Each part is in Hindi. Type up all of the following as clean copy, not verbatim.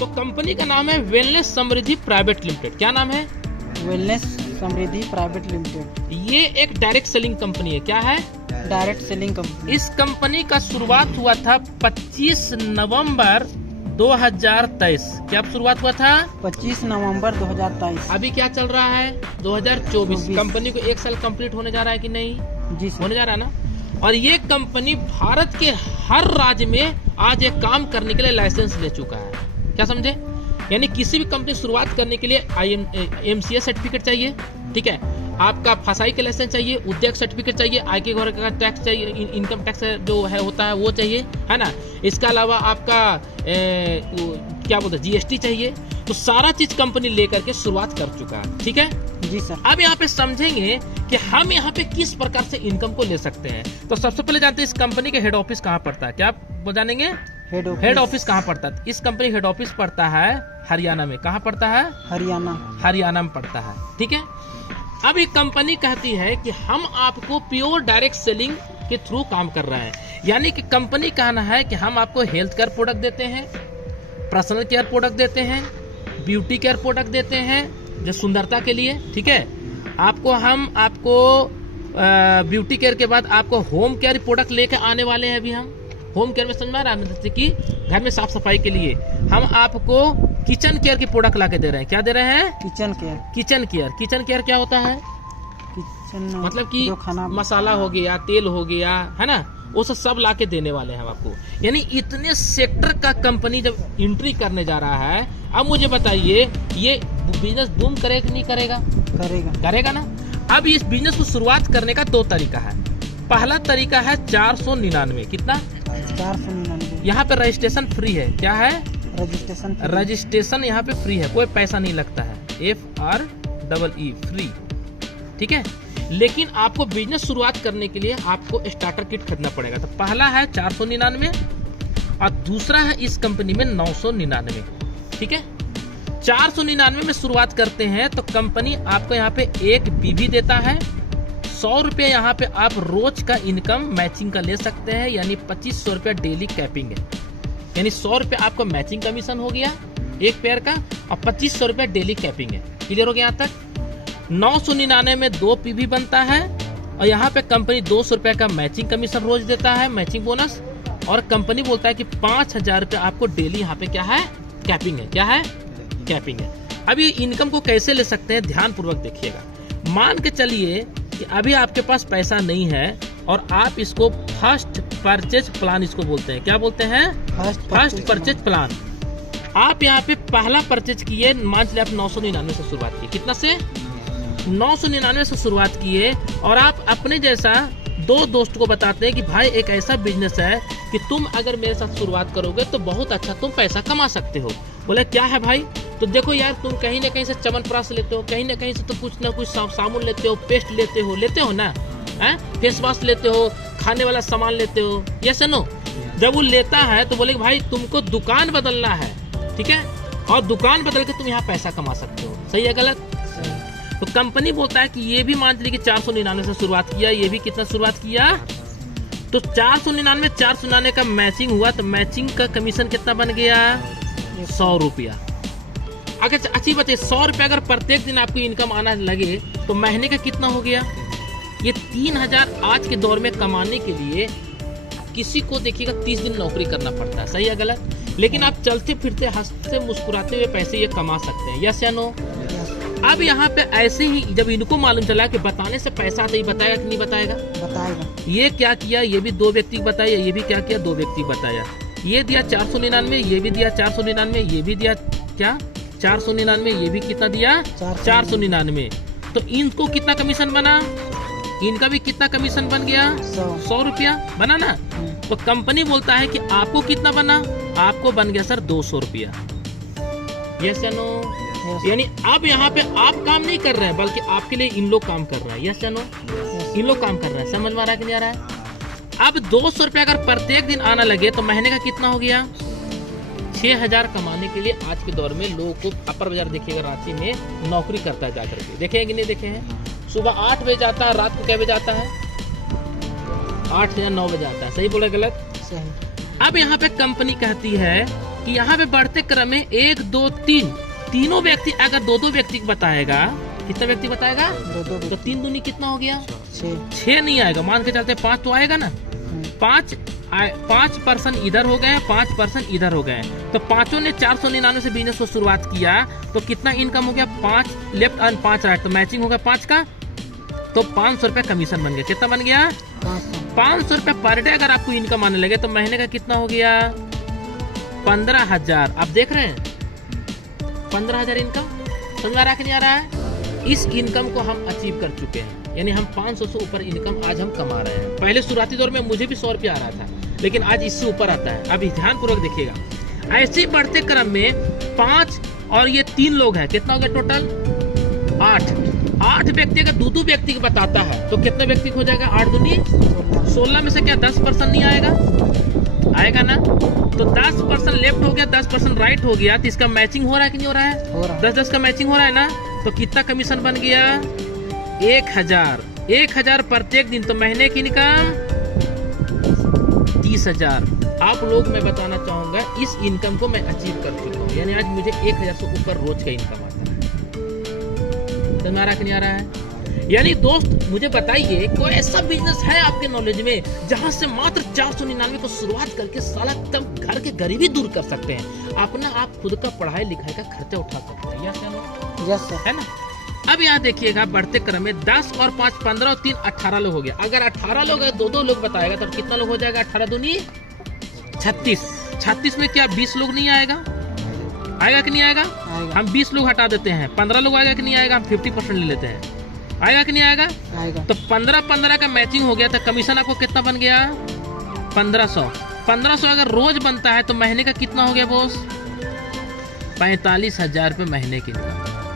तो कंपनी का नाम है वेलनेस समृद्धि प्राइवेट लिमिटेड। क्या नाम है? वेलनेस समृद्धि प्राइवेट लिमिटेड। ये एक डायरेक्ट सेलिंग कंपनी है। क्या है? Direct selling company. इस कंपनी का शुरुआत हुआ था 25 नवंबर 2023। क्या शुरुआत हुआ था? 25 नवंबर 2023। अभी क्या चल रहा है? 2024। कंपनी को 1 साल कंप्लीट होने जा रहा है कि नहीं? जी सर। होने जा रहा है ना। और ये कंपनी भारत के हर राज्य में आज एक काम करने के लिए लाइसेंस ले चुका है। क्या समझे? यानी किसी भी कंपनी शुरुआत करने के लिए IMCS सर्टिफिकेट चाहिए, ठीक है, आपका फसाई के लाइसेंस चाहिए, उद्योग सर्टिफिकेट चाहिए, आय के घर का टैक्स चाहिए, इनकम टैक्स जो है होता है वो चाहिए, है ना। इसके अलावा आपका क्या बोलते हैं GST चाहिए। तो सारा चीज कंपनी लेकर के शुरुआत कर चुका है, ठीक है जी सर। अब यहाँ पे समझेंगे कि हम यहाँ पे किस प्रकार से इनकम को ले सकते हैं। तो सबसे पहले जानते हैं इस कंपनी के हेड ऑफिस कहाँ पड़ता है। क्या आप जानेंगे? हेड ऑफिस कहाँ पड़ता है? इस कंपनी हेड ऑफिस पड़ता है हरियाणा में। कहाँ पड़ता है? हरियाणा में पड़ता है, ठीक है। अब ये कंपनी कहती है कि हम आपको प्योर डायरेक्ट सेलिंग के थ्रू काम कर रहे हैं। यानी कि कंपनी कहना है कि हम आपको हेल्थ केयर प्रोडक्ट देते हैं, पर्सनल केयर प्रोडक्ट देते हैं, ब्यूटी केयर प्रोडक्ट देते हैं जो सुंदरता के लिए, ठीक है। आपको ब्यूटी केयर के बाद आपको होम केयर प्रोडक्ट लेके आने वाले हैं। अभी हम होम केयर में समझ में आ रहा है, जैसे कि घर में साफ सफाई के लिए हम आपको किचन केयर की प्रोडक्ट ला के दे रहे हैं। क्या दे रहे हैं? किचन केयर क्या होता है? किचन मतलब कि खाना मसाला हो गया, तेल हो गया, है ना, वो सब ला के देने वाले हैं आपको। यानी इतने सेक्टर का कंपनी जब एंट्री करने जा रहा है, अब मुझे बताइए ये बिजनेस बूम करेगा कि नहीं करेगा? करेगा ना। अब इस बिजनेस को शुरुआत करने का 2 तरीका है। पहला तरीका है 499। कितना? 499। यहाँ पे रजिस्ट्रेशन फ्री है। क्या है? रजिस्ट्रेशन यहाँ पे फ्री है, कोई पैसा नहीं लगता है। FREE फ्री, ठीक है। लेकिन आपको बिजनेस शुरुआत करने के लिए आपको स्टार्टर किट खरीदना पड़ेगा। तो पहला है 499 और दूसरा है इस कंपनी में 999, ठीक है। 499 में शुरुआत करते हैं तो कंपनी आपको यहाँ पे एक BV देता है। 100 रुपये यहाँ पे आप रोज का इनकम मैचिंग का ले सकते हैं, यानी 2500 रुपया डेली कैपिंग है। यानी 100 रुपये आपको मैचिंग कमीशन हो गया एक पेयर का और 2500 रुपया डेली कैपिंग है। क्लियर हो गया यहाँ तक? 999 में 2 PV बनता है और यहाँ पे कंपनी 200 रुपये का मैचिंग कमीशन रोज देता है, मैचिंग बोनस। और कंपनी बोलता है कि 5000 रुपये आपको डेली यहाँ पे क्या है? कैपिंग है। क्या है? कैपिंग है। अब ये इनकम को कैसे ले सकते हैं, ध्यान पूर्वक देखिएगा। मान के चलिए कि अभी आपके पास पैसा नहीं है और आप इसको फर्स्ट परचेज प्लान इसको बोलते हैं। क्या बोलते हैं? First purchase plan. आप यहाँ पे पहला परचेज किए, मान चलिए आप 999 से शुरुआत की। कितना से? 999 से शुरुआत किए और आप अपने जैसा 2 दोस्त को बताते हैं कि भाई एक ऐसा बिजनेस है कि तुम अगर मेरे साथ शुरुआत करोगे तो बहुत अच्छा तुम पैसा कमा सकते हो। बोले क्या है भाई? तो देखो यार, तुम कहीं ना कहीं से च्यवनप्राश लेते हो, कहीं ना कहीं से तो कुछ ना कुछ साबुन लेते हो, पेस्ट लेते हो ना, फेस वॉश लेते हो, खाने वाला सामान लेते हो, यस नो। जब वो लेता है तो बोले भाई तुमको दुकान बदलना है, ठीक है, और दुकान बदल के तुम यहाँ पैसा कमा सकते हो। सही है गलत? तो कंपनी बोलता है कि ये भी मान लीजिए कि 499 से शुरुआत किया, ये भी कितना शुरुआत किया? तो 499 का मैचिंग हुआ तो मैचिंग का कमीशन कितना बन गया? 100 रुपया। अगर अच्छी बात है, 100 रुपया अगर प्रत्येक दिन आपको इनकम आना लगे तो महीने का कितना हो गया? ये 3000 आज के दौर में कमाने के लिए किसी को देखिएगा 30 दिन नौकरी करना पड़ता है। सही है गलत? लेकिन आप चलते फिरते हंसते मुस्कुराते हुए पैसे ये कमा सकते हैं। यस या नो? अब यहाँ पे ऐसे ही जब इनको मालूम चला कि बताने से पैसा आता, ही बताएगा कि नहीं बताएगा? ये क्या किया, ये भी 2 व्यक्ति बताया, ये भी क्या किया, 2 व्यक्ति बताया। ये दिया 499, ये भी दिया 499, ये भी दिया क्या 499, ये भी कितना दिया 499। तो इनको कितना कमीशन बना? इनका भी कितना कमीशन बन गया? 100 रुपया बना ना। तो कंपनी बोलता है कि आपको कितना बना? आपको बन गया सर 200 रुपया। यस या नो? यानी अब यहाँ पे आप काम नहीं कर रहे हैं, बल्कि आपके लिए इन लोग काम कर रहे हैं। यस या नो? इन लोग काम कर रहे हैं। समझ में आ रहा है कि नहीं आ रहा है? अब 200 रुपया अगर प्रत्येक दिन आना लगे तो महीने का कितना हो गया? 6000 कमाने के लिए आज के दौर में लोगों को अपर बाजार देखिएगा रांची में नौकरी करता है जाकर के। देखे हैं कि नहीं देखे हैं? सुबह 8 बजे जाता है, रात को क्या बजे आता है? 8 या 9 बजे आता है। सही बोला गलत? सही। अब यहाँ पे कंपनी कहती है कि कि यहाँ पे बढ़ते क्रम में 1 2 3 तीनों व्यक्ति, अगर दो दो व्यक्ति बताएगा, कितना व्यक्ति बताएगा? दो तो 3 दूनी कितना हो गया? 6 नहीं आएगा, मान के चलते 5 तो आएगा ना। 5 पर्सन इधर हो गए, 5 पर्सन इधर हो गए, तो पांचों ने 499 से बिजनेस को शुरुआत किया, तो कितना इनकम हो गया? 5 लेफ्ट और 5 राइट, तो मैचिंग हो गया 5 का, तो 500 रुपए कमीशन बन गया। कितना बन गया? 500 रुपए पर डे अगर आपको इनकम आने लगे तो महीने का कितना हो गया? 15,000। आप देख रहे हैं 15,000 इनकम, समझ आ रहा कि नहीं आ रहा है? इस इनकम को हम अचीव कर चुके हैं, यानी हम 500 से ऊपर इनकम आज हम कमा रहे हैं। पहले शुरुआती दौर में मुझे भी 100 रुपया आ रहा था, लेकिन आज इससे ऊपर आता है। अभी ध्यानपूर्वक देखिएगा, ऐसे बढ़ते क्रम में 5 और ये 3 लोग हैं, कितना हो गया टोटल? 8 व्यक्ति अगर दो व्यक्ति को बताता है तो कितने व्यक्ति हो जाएगा? 8 दूनी 16 में से क्या 10% नहीं आएगा? आएगा ना। तो 10% लेफ्ट हो गया, 10% राइट हो गया, तो इसका मैचिंग हो रहा है कि नहीं हो रहा है? 10-10 का मैचिंग हो रहा है ना। तो कितना कमीशन बन गया? 1,000 प्रत्येक दिन, तो महीने की इनकम 30,000। आप लोग मैं बताना चाहूंगा इस इनकम को मैं अचीव कर चुका हूँ, यानी आज मुझे 1,000 से ऊपर रोज का इनकम आता है। समझ आ रहा कि नहीं आ रहा है? यानी दोस्त मुझे बताइए कोई ऐसा बिजनेस है आपके नॉलेज में जहां से मात्र 499 को शुरुआत करके साला एकदम घर के गरीबी दूर कर सकते हैं, अपना आप खुद का पढ़ाई लिखाई का खर्चा उठा सकते हैं? यस सर, है ना। अब यहाँ देखिएगा बढ़ते क्रम में 10 और 5 15 और 3 18 लोग हो गया। अगर 18 लोग दो लोग बताएगा तो कितना लोग हो जाएगा? 18 दूनी 36। 36 में क्या 20 लोग नहीं आएगा? आएगा कि नहीं आएगा? हम 20 लोग हटा देते हैं, 15 लोग आएगा कि नहीं आएगा? हम 50% ले लेते हैं, आएगा कि नहीं आएगा? तो 15 का मैचिंग हो गया, तो कमीशन आपको कितना बन गया? 1500 अगर रोज बनता है तो महीने का कितना हो गया बॉस? 45,000 रुपये महीने की।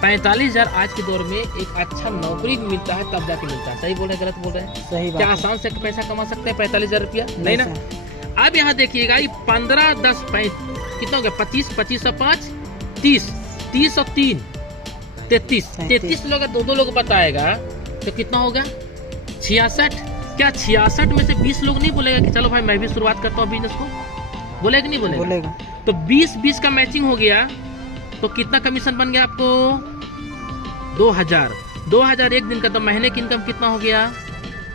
45,000 आज के दौर में एक अच्छा नौकरी भी मिलता है तब जाके मिलता है। सही बोल रहे हैं, गलत बोल रहे हैं? सही बात। क्या आसान से पैसा कमा सकते हैं 45,000 रुपया? नहीं ना। अब यहाँ देखिएगा, ये 15 10 कितना हो गया? 25 और 5 30 और 3 33 लोग अगर दो लोग बताएगा तो कितना होगा? 66। क्या 66 में से 20 लोग नहीं बोलेगा कि चलो भाई मैं भी शुरुआत करता हूँ बिजनेस को? बोलेगा कि नहीं बोलेगा? तो 20 का मैचिंग हो गया, तो कितना कमीशन बन गया आपको? 2,000 एक दिन का, तो महीने की इनकम कितना हो गया?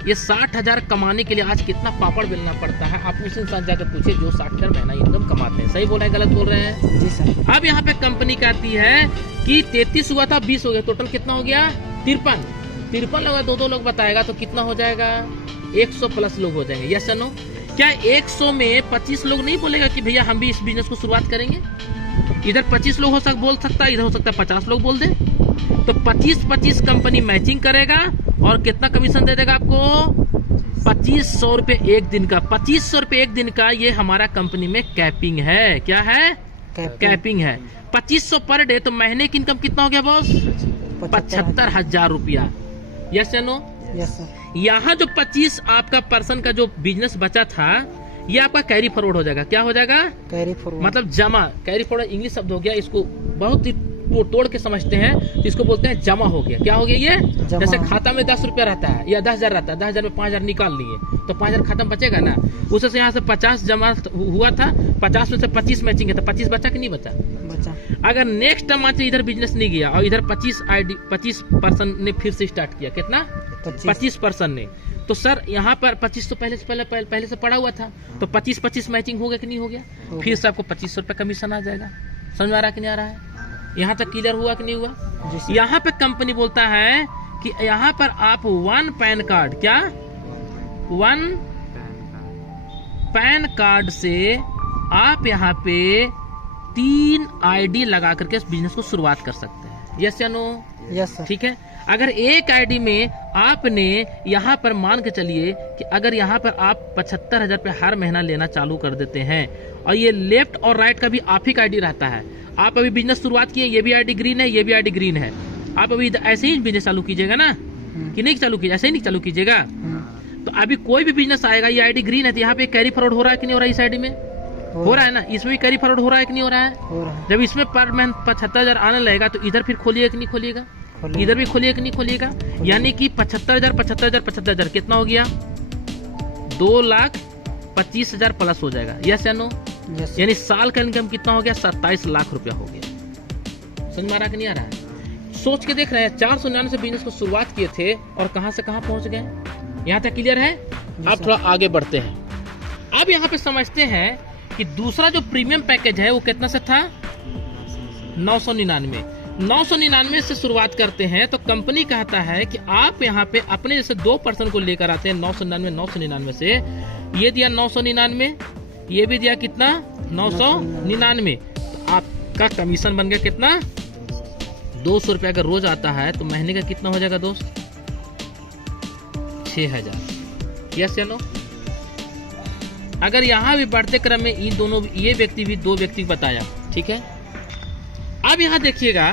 ये 60,000 कमाने के लिए आज कितना पापड़ बेलना पड़ता है, आप उस इंसान जाकर पूछे जो 60,000 महीना इनकम कमाते हैं। सही बोल रहे हैं, गलत बोल रहे हैं? जी सर। अब यहाँ पे कंपनी कहती है कि 33 हुआ था, 20 हो गया, टोटल कितना हो गया? 53 लोग दो लोग बताएगा तो कितना हो जाएगा? 100 प्लस लोग हो जाएंगे। यस या नो? क्या 100 में 25 लोग नहीं बोलेगा कि भैया हम भी इस बिजनेस को शुरुआत करेंगे? इधर 25 लोग बोल सकता है, इधर हो सकता है 50 लोग बोल दे। तो 25 कंपनी मैचिंग करेगा और कितना कमीशन दे देगा आपको? 2500 रुपए एक दिन का। 2500 रुपए एक दिन का, ये हमारा कंपनी में कैपिंग है। क्या है? कैपिंग है। 2500 पर डे, तो महीने की इनकम कितना हो गया बॉस? 75,000 रुपया। यस या नो? Yes sir. यहाँ जो 25 आपका पर्सन का जो बिजनेस बचा था, ये आपका कैरी फॉरवर्ड हो जाएगा। क्या हो जाएगा? कैरी फॉरवर्ड, मतलब जमा। कैरी फॉरवर्ड इंग्लिश शब्द हो गया, इसको बहुत ही तोड़ के समझते हैं तो इसको बोलते हैं जमा हो गया। क्या हो गया ये? जैसे खाता में 10 रुपया रहता है या 10,000 रहता है, 10,000 में 5,000 निकाल लिए तो 5,000 खाता में बचेगा ना। उससे यहाँ से 50 जमा हुआ था, 50 में से 25 मैचिंग है, तो 25 बचा कि नहीं बचा? अगर नेक्स्ट मंथ इधर बिजनेस नहीं गया और इधर 25 पर्सन ने फिर से स्टार्ट किया, कितना? 25 पर्सन ने, तो सर यहाँ पर 25 तो पहले से पड़ा हुआ था, तो 25 मैचिंग हो गया कि नहीं हो गया? फिर से आपको 2500 रुपये कमीशन आ जाएगा। समझ में आ रहा कि नहीं आ रहा है? यहाँ तक क्लियर हुआ कि नहीं हुआ? यहाँ पे कंपनी बोलता है कि यहाँ पर आप 1 पैन कार्ड, क्या 1 पैन कार्ड से आप यहाँ पे 3 आईडी लगा करके इस बिजनेस को शुरुआत कर सकते हैं। यस या नो? Yes sir. ठीक है। अगर एक आईडी में आपने यहाँ पर मान के चलिए कि अगर यहाँ पर आप 75,000 रुपये हर महीना लेना चालू कर देते हैं और ये लेफ्ट और राइट का भी आप ही का आईडी रहता है, आप अभी बिजनेस शुरुआत किए, ये भी आईडी ग्रीन है, ये भी आईडी ग्रीन है, आप अभी ऐसे ही बिजनेस चालू कीजिएगा ना कि नहीं चालू कीजिए? ऐसे ही नहीं चालू कीजिएगा। तो अभी कोई भी बिजनेस आएगा, ये आईडी ग्रीन है, तो यहाँ पे कैरी फॉरवर्ड हो रहा है कि नहीं हो रहा है? इस आईडी में हो रहा है ना, इसमें भी कैरी फॉरवर्ड हो रहा है कि नहीं हो रहा है? जब इसमें पर मंथ 75,000 आने लगेगा तो इधर फिर खोलिएगा कि नहीं खोलिएगा? इधर भी खोलिएगा कि नहीं खोलिएगा? यानी कि 75,000 कितना हो गया? 2,25,000 प्लस हो जाएगा। यस या नो? यस यानी साल का इनकम कितना हो गया? 27 लाख रुपया हो गया। समझ में आ रहा कि नहीं आ रहा है? सोच के देख रहे हैं, 499 से बिजनेस को शुरुआत किए थे और कहां से कहां पहुंच गए। यहाँ तक क्लियर है? अब थोड़ा आगे बढ़ते हैं। अब यहाँ पे समझते हैं कि दूसरा जो प्रीमियम पैकेज है वो कितना से था? 999। 999 से शुरुआत करते हैं तो कंपनी कहता है कि आप यहाँ पे अपने जैसे 2 पर्सन को लेकर आते हैं 999 से, ये दिया 999, ये भी दिया कितना? 999। तो आपका कमीशन बन गया कितना? 200 रुपया अगर रोज आता है तो महीने का कितना हो जाएगा दोस्त? 6000। यस या नो? अगर यहाँ भी बढ़ते क्रम में इन दोनों, ये व्यक्ति भी 2 व्यक्ति बताया, ठीक है। अब यहाँ देखिएगा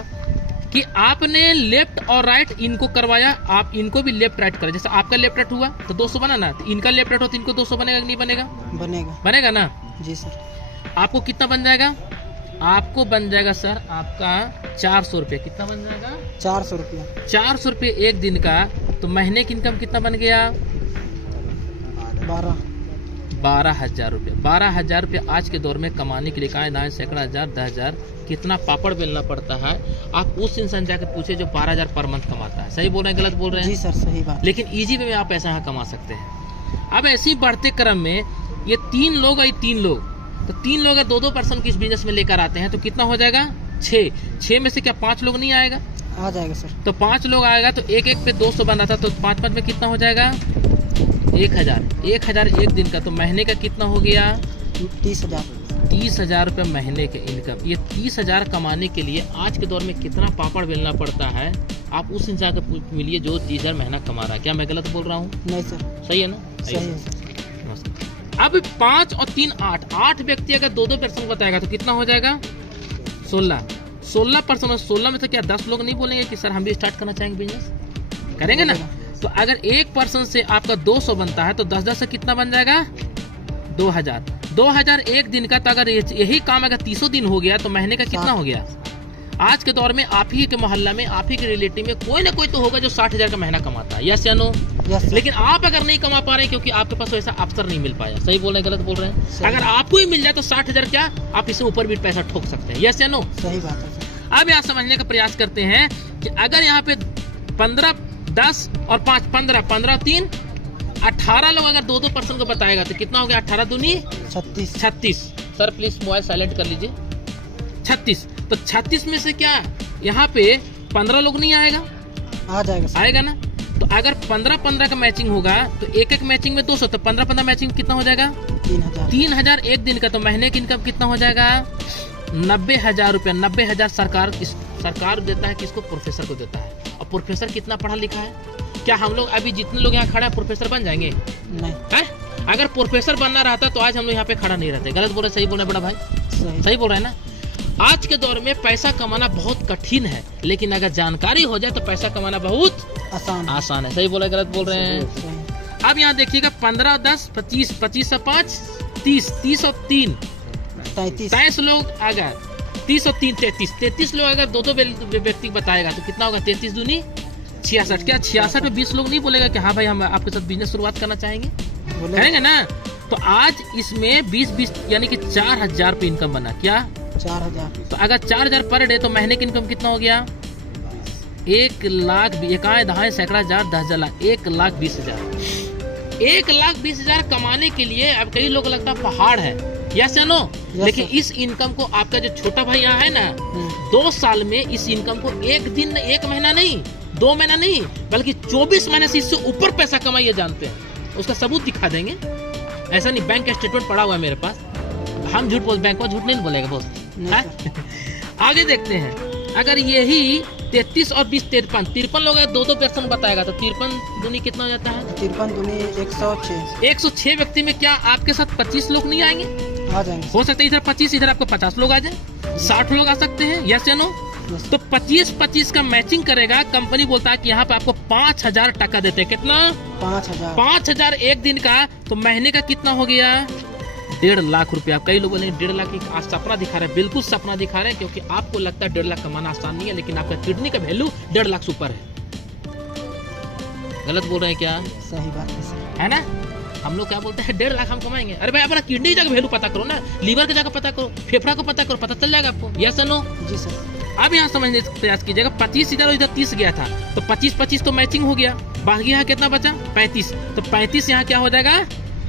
कि आपने लेफ्ट और राइट इनको करवाया, आप इनको भी लेफ्ट राइट करें। जैसे आपका लेफ्ट राइट हुआ तो 200 बना ना, तो इनका लेफ्ट राइट हो तो इनको 200 बनेगा कि नहीं बनेगा? बनेगा। बनेगा ना? जी सर। आपको कितना बन जाएगा? आपको बन जाएगा सर आपका 400 रुपये। कितना बन जाएगा? 400 रुपया। 400 रुपये एक दिन का। तो महीने की इनकम कितना बन गया? 12,000 रुपये। 12,000 रुपये आज के दौर में कमाने के लिए कहाँ दाएं सैकड़ा हजार 10,000 कितना पापड़ बेलना पड़ता है। आप उस इंसान जाकर पूछे जो 12,000 पर मंथ कमाता है। सही बोल रहे हैं गलत बोल रहे हैं? जी सर सही बात। लेकिन इजी वे में आप पैसा यहाँ कमा सकते हैं। अब ऐसे ही बढ़ते क्रम में ये 3 लोग और 3 लोग, तो 3 लोग 2-2 पर्सन की इस बिजनेस में लेकर आते हैं तो कितना हो जाएगा? 6 में से क्या 5 लोग नहीं आएगा? आ जाएगा सर। तो 5 लोग आएगा तो एक पे 200 बन रहा था, तो 5 में कितना हो जाएगा? 1,000 एक दिन का। तो महीने का कितना हो गया? 30,000। 30,000 रुपये महीने के इनकम। ये 30,000 कमाने के लिए आज के दौर में कितना पापड़ बेलना पड़ता है, आप उस इंसान को मिलिए जो 30,000 महीना कमा रहा है। क्या मैं गलत बोल रहा हूँ? नहीं सर। सही है ना? सही है सर। अब 5 और 3 8 व्यक्ति अगर 2-2 पर्सन बताएगा तो कितना हो जाएगा? 16 पर्सन। और 16 में तो क्या 10 लोग नहीं बोलेंगे कि सर हम भी स्टार्ट करना चाहेंगे बिजनेस? करेंगे ना? तो अगर एक पर्सन से आपका 200 बनता है तो 10-10 से कितना बन जाएगा? 2,000 एक दिन का। तो अगर यही काम अगर 300 दिन हो गया तो महीने का कितना हो गया? आज के दौर में आप ही के मोहल्ला में, आप ही के रिलेटिव में कोई ना कोई तो होगा जो 60,000 का महीना कमाता है। यस या नो? लेकिन आप अगर नहीं कमा पा रहे हैं क्योंकि आपके पास वैसा अवसर नहीं मिल पाया। सही बोल रहे हैं गलत बोल रहे हैं? अगर आपको ही मिल जाए तो 60,000 क्या आप इससे ऊपर भी पैसा ठोक सकते हैं। यस या नो? सही बात है सर। अब यहाँ समझने का प्रयास करते हैं कि अगर यहाँ पे 15, 10 और 5, 15, 3, 18 लोग अगर 2-2 पर्सन को बताएगा तो कितना हो गया? 18 दूनी 36। सर प्लीज मोबाइल साइलेंट कर लीजिए। 36। तो 36 में से क्या यहाँ पे 15 लोग नहीं आएगा? आ जाएगा सर। आएगा ना? तो अगर 15-15 का मैचिंग होगा तो एक मैचिंग में 200, तो 15-15 मैचिंग कितना हो जाएगा? 3,000 एक दिन का। तो महीने की इनकम कितना हो जाएगा? 90,000 रुपया। 90,000 सरकार देता है, किसको? प्रोफेसर को देता है। और प्रोफेसर कितना पढ़ा लिखा है? क्या हम लोग अभी जितने लोग यहाँ खड़ा है प्रोफेसर बन जाएंगे? नहीं है? अगर प्रोफेसर बनना रहता तो आज हम लोग यहाँ पे खड़ा नहीं रहते। गलत बोल रहे? सही बोल रहे बड़ा भाई? सही बोल रहे हैं ना? आज के दौर में पैसा कमाना बहुत कठिन है, लेकिन अगर जानकारी हो जाए तो पैसा कमाना बहुत आसान है। सही बोल रहे गलत बोल रहे हैं? अब यहाँ देखिएगा 15, 10, 25, 25 से 5, 30, 30 और 3, 23 लोग आ गए। 30 और 3, 33 लोग अगर 2-2 व्यक्ति बताएगा तो कितना होगा? 33 दूनी 66। क्या 66 में 20 लोग नहीं बोलेगा कि हाँ भाई हम आपके साथ बिजनेस शुरुआत करना चाहेंगे? करेंगे ना? तो आज इसमें 20 यानी कि 4,000 रुपये इनकम बना। क्या? 4,000। तो अगर 4,000 पर डे तो महीने की इनकम कितना हो गया? 1 लाख, एकाएं दहाएं सैकड़ा हजार 10,000 लाख, 1,20,000। 1,20,000 कमाने के लिए अब कई लोग लगता है पहाड़ है। यस या नो? लेकिन इस इनकम को आपका जो छोटा भाई यहाँ है ना, 2 साल में इस इनकम को 1 दिन, 1 महीना नहीं, 2 महीना नहीं, बल्कि 24 महीने से इससे ऊपर पैसा कमाइए। जानते हैं उसका सबूत दिखा देंगे। ऐसा नहीं, बैंक का स्टेटमेंट पड़ा हुआ है मेरे पास। हम झूठ बोल, बैंक में झूठ नहीं बोलेगा बोस। आगे देखते हैं। अगर यही 33 और 20 53 लोग अगर 2-2 पर्सन बताएगा तो 53 दूनी कितना हो जाता है? 53 दूनी 106। 106 व्यक्ति में क्या आपके साथ 25 लोग नहीं आएंगे? आ जाएंगे। हो सकता है इधर 25, इधर आपको 50 लोग आ जाए, 60 लोग आ सकते हैं। यस या नो? तो 25-25 का मैचिंग करेगा। कंपनी बोलता है कि यहाँ पे आपको 5,000 टका देते हैं। कितना? 5,000 एक दिन का। तो महीने का कितना हो गया? 1.5 लाख रुपया। कई लोगों ने 1.5 लाख की सपना दिखा रहे हैं। बिल्कुल सपना दिखा रहे हैं, क्योंकि आपको लगता है 1.5 लाख कमाना आसान नहीं है, लेकिन आपका किडनी का वैल्यू 1.5 लाख से ऊपर है। गलत बोल रहे हैं क्या? सही बात है ना? हम लोग क्या बोलते हैं 1.5 लाख हम कमाएंगे। अरे भाई अपना किडनी की जगह वैल्यू पता करो ना, लीवर की जगह पता करो, फेफड़ा को पता करो, पता चल जाएगा आपको। यस और नो? जी सर। अब यहाँ समझने का प्रयास कीजिएगा, 25 इधर और इधर 30 गया था, तो 25-25 तो मैचिंग हो गया, बाकी यहाँ कितना बचा 35, तो 35 यहाँ क्या हो जाएगा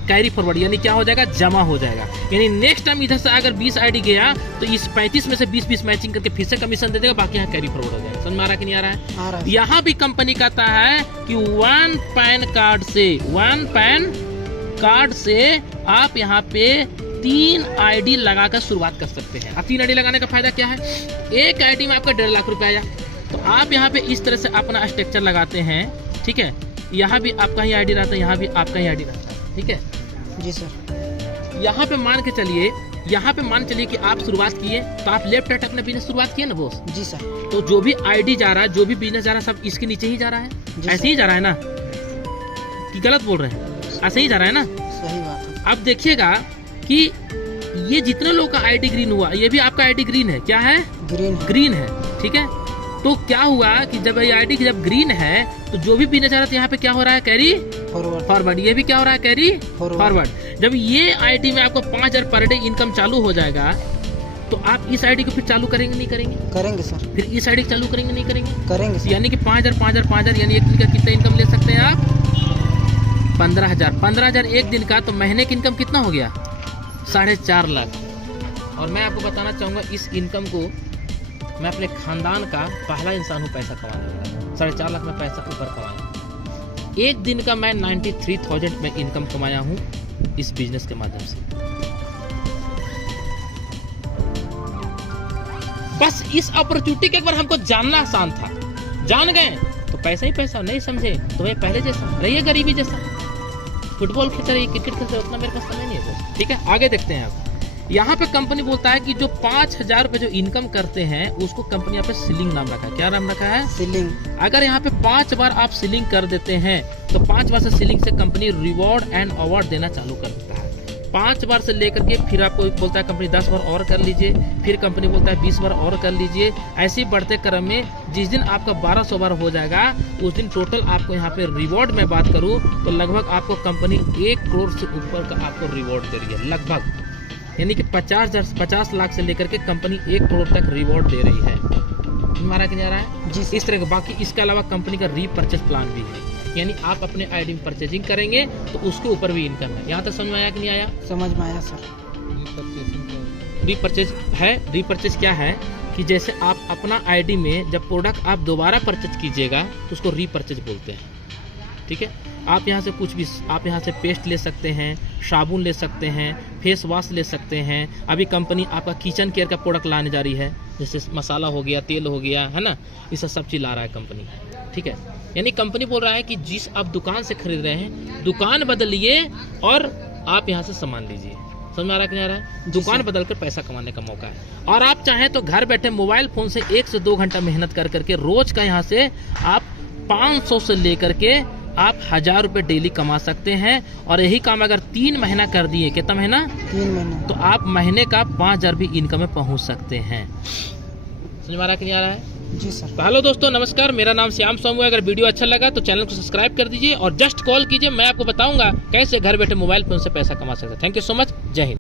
कैरी फॉरवर्ड, यानी क्या हो जाएगा जमा हो जाएगा। यानी नेक्स्ट टाइम इधर से अगर 20 आईडी गया तो इस 35 में से 20-20 मैचिंग करके फिर से कमीशन दे देगा, बाकी यहाँ कैरी फॉरवर्ड हो जाएगा। समझ में आ रहा है कि नहीं आ रहा है? आ रहा है। यहाँ भी कंपनी कहता है कि 1 पैन कार्ड से आप यहाँ पे 3 आईडी लगाकर शुरुआत कर सकते हैं। अब 3 आईडी लगाने का फायदा क्या है, एक आईडी में आपका 1.5 लाख रुपया आया, तो आप यहाँ पे इस तरह से अपना स्ट्रक्चर लगाते हैं। ठीक है, यहाँ भी आपका ही आईडी रहता है, यहाँ भी आपका ही आईडी रहता है। ठीक है जी सर। यहाँ पे मान के चलिए कि आप शुरुआत किए, तो आप लेफ्ट राइट अपना बिजनेस शुरुआत किए ना बॉस। जी सर। तो जो भी आईडी जा रहा है, जो भी बिजनेस जा रहा है, सब इसके नीचे ही जा रहा है, ऐसे ही जा रहा है ना कि गलत बोल रहे हैं? ऐसे ही जा रहा है ना? सही बात है। अब देखिएगा कि ये जितने लोग का आईडी ग्रीन हुआ, ये भी आपका आईडी ग्रीन है। क्या है? ग्रीन है। ठीक है, तो क्या हुआ कि जब ये आईडी जब ग्रीन है तो जो भी बिजनेस जा रहा है यहाँ पे क्या हो रहा है कैरी फॉरवर्ड, ये भी क्या हो रहा है कैरी फॉरवर्ड। जब ये आईडी में आपको 5,000 पर डे इनकम चालू हो जाएगा, तो आप इस आईडी को फिर चालू करेंगे नहीं करेंगे? करेंगे सर। फिर इस आईडी चालू करेंगे नहीं करेंगे? करेंगे सर। यानी कि 5,000 यानी एक दिन का कितना इनकम ले सकते हैं आप? 15,000 एक दिन का, तो महीने की इनकम कितना हो गया? 4.5 लाख। और मैं आपको बताना चाहूंगा इस इनकम को मैं अपने खानदान का पहला इंसान हूँ पैसा कमाने वाला। 4.5 लाख में पैसा ऊपर कमाया। एक दिन का मैं 93,000 में इनकम कमाया हूँ इस बिजनेस के माध्यम से। बस इस अपॉर्चुनिटी के एक बार हमको जानना आसान था, जान गए तो पैसा ही पैसा, नहीं समझे तो भाई पहले जैसा रहिए, गरीबी जैसा। फुटबॉल खेलते रहिए, क्रिकेट खेलते रहिए, उतना मेरे पास समय नहीं है। ठीक है, आगे देखते हैं। अब यहाँ पे कंपनी बोलता है कि जो 5,000 रुपए जो इनकम करते हैं उसको कंपनी यहाँ पे सीलिंग नाम रखा है। क्या नाम रखा है? सीलिंग। अगर यहाँ पे 5 बार आप सीलिंग कर देते हैं तो 5 बार से सीलिंग से कंपनी रिवॉर्ड एंड अवार्ड देना चालू कर देता है। 5 बार से लेकर के फिर आपको बोलता है कंपनी 10 बार और कर लीजिए, फिर कंपनी बोलता है 20 बार और कर लीजिए। ऐसे ही बढ़ते क्रम में जिस दिन आपका 1200 बार हो जाएगा उस दिन टोटल आपको यहाँ पे रिवॉर्ड में बात करूँ तो लगभग आपको कंपनी 1 करोड़ से ऊपर का आपको रिवॉर्ड दे रही है लगभग, यानी कि 50 लाख से लेकर के कंपनी 1 करोड़ तक रिवॉर्ड दे रही है। हमारा क्या जा रहा है जी इस तरह का। बाकी इसके अलावा कंपनी का रीपर्चेज प्लान भी है, यानी आप अपने आईडी में परचेजिंग करेंगे तो उसके ऊपर भी इनकम है। यहाँ तक समझ में आया कि नहीं आया? समझ में आया सर। रीपर्चेज है, रीपर्चेज क्या है कि जैसे आप अपना आईडी में जब प्रोडक्ट आप दोबारा परचेज कीजिएगा तो उसको रीपर्चेज बोलते हैं। ठीक है, आप यहाँ से कुछ भी, आप यहाँ से पेस्ट ले सकते हैं, साबुन ले सकते हैं, फेस वॉश ले सकते हैं। अभी कंपनी आपका किचन केयर का प्रोडक्ट लाने जा रही है, जैसे मसाला हो गया, तेल हो गया, है ना, ये सब चीज़ ला रहा है कंपनी। ठीक है, यानी कंपनी बोल रहा है कि जिस आप दुकान से खरीद रहे हैं दुकान बदलिए और आप यहाँ से सामान लीजिए। समझ में आ रहा है कि नहीं आ रहा है? दुकान बदलकर पैसा कमाने का मौका है। और आप चाहें तो घर बैठे मोबाइल फोन से 1 से 2 घंटा मेहनत कर करके रोज का यहाँ से आप 500 से लेकर के आप 1,000 रुपए डेली कमा सकते हैं। और यही काम अगर 3 महीना कर दिए, कितना महीना? 3 महीना, तो आप महीने का 5,000 भी इनकम में पहुंच सकते हैं। समझ में आ रहा है कि नहीं आ रहा है? जी सर। तो हेलो दोस्तों, नमस्कार, मेरा नाम श्याम सोमू है। अगर वीडियो अच्छा लगा तो चैनल को सब्सक्राइब कर दीजिए और जस्ट कॉल कीजिए, मैं आपको बताऊंगा कैसे घर बैठे मोबाइल फोन से पैसा कमा सकते हैं। थैंक यू सो मच, जय हिंद।